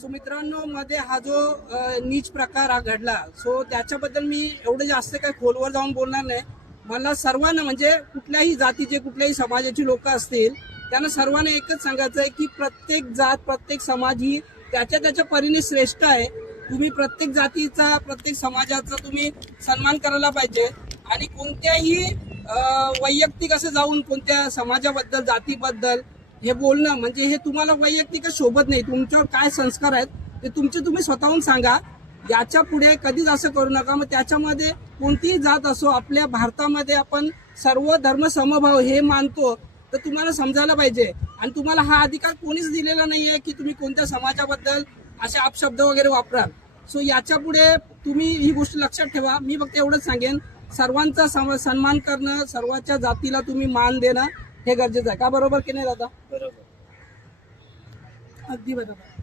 So मित्रांनो, मध्ये हा जो नीच प्रकार हा घडला, सो त्याच्याबद्दल मी एवढं जास्त काही खोलवर जाऊन बोलणार नाही. मला सर्वांना, म्हणजे कुठल्याही जातीचे कुठल्याही समाजाची लोक असतील, त्यांना सर्वांना एकच सांगायचं आहे की प्रत्येक जात प्रत्येक समाज ही त्याच्या त्याच्या परीने श्रेष्ठ आहे. तुम्ही प्रत्येक जातीचा प्रत्येक समाजाचा तुम्ही सन्मान करायला पाहिजे. आणि कोणत्याही वैयक्तिक असं जाऊन कोणत्या समाजाबद्दल जातीबद्दल हे बोलणं, म्हणजे हे तुम्हाला वैयक्तिक शोभत नाही. तुमच्यावर काय संस्कार आहेत ते तुमचे तुम्ही स्वतःहून सांगा. याच्या पुढे कधीच असं करू नका. मग त्याच्यामध्ये कोणतीही जात असो, आपल्या भारतामध्ये आपण सर्व धर्म समभाव हे मानतो, तर तुम्हाला समजायला पाहिजे. आणि तुम्हाला हा अधिकार कोणीच दिलेला नाहीये की तुम्ही कोणत्या समाजाबद्दल असे अपशब्द वगैरे वापराल. सो याच्या पुढे तुम्ही ही गोष्ट लक्षात ठेवा. मी फक्त एवढंच सांगेन, सर्वांचा सन्मान करणं, सर्वांच्या जातीला तुम्ही मान देणं हे गरजेचं आहे. का बरोबर की नाही दादा? बरोबर. अगदी बरोबर.